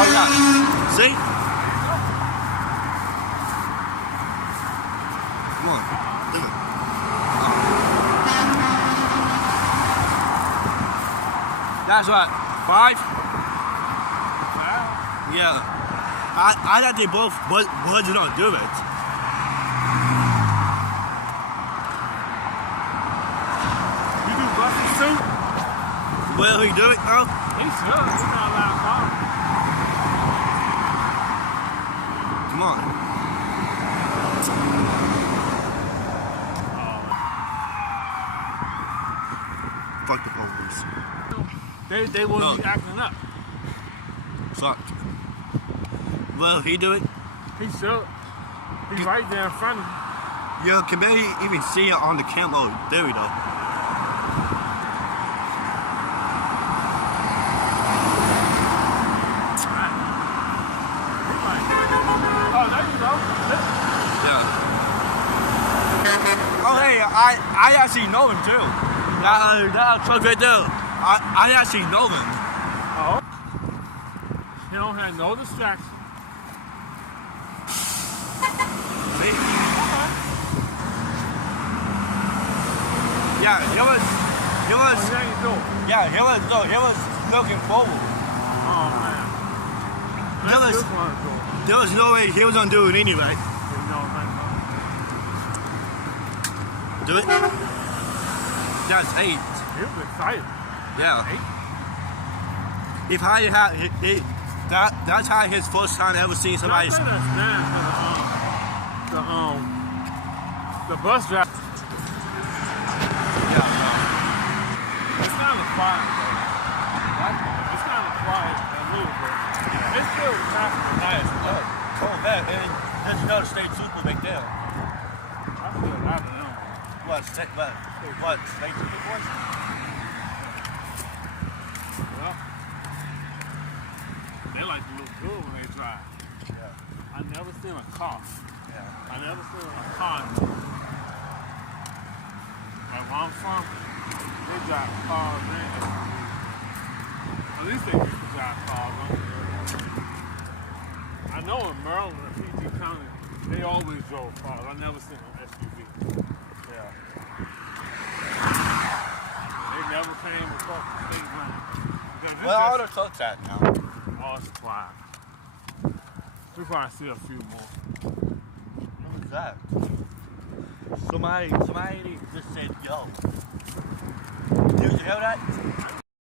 Oh yeah. See? Come on. Do it. That's right. 5? Yeah. I thought they both wasn't gonna do it. You do buses too? Will he do it now? He should. He's not allowed to call. Come on. Fuck the police. They wouldn't be acting up. Fuck. Will he do it? He should. He's right there in front of him. You can barely even see it on the camera. There we go. Oh, there you go. Yeah. Oh, hey, I actually know him too. That truck right there. I actually know him. Oh. You don't have no distraction. See? Yeah, he was. Oh, yeah, you do. Yeah, he was looking forward. Oh, man. There was no way he was gonna do it anyway. Do it? That's 8. He was excited. Yeah. 8? If I had, that's how his first time ever see somebody. The bus driver. Yeah. It's kind of quiet though. What? It's kind of quiet a little bit. It's still traffic nice. Oh, man, and there's another state super big deal. I feel a lot of them. What, state super boys? Well, they like to look good when they drive. Yeah. I never seen a car. Yeah. I never seen a car. Like where I'm from, they drive cars and at least they used to drive cars. I know in Maryland and PG County, they always drove cars. I never seen an SUV. Yeah. They never came across the state line. Well, all the trucks at now. Oh, it's quiet. We probably see a few more. What was that? Somebody just said, yo. Did you hear that?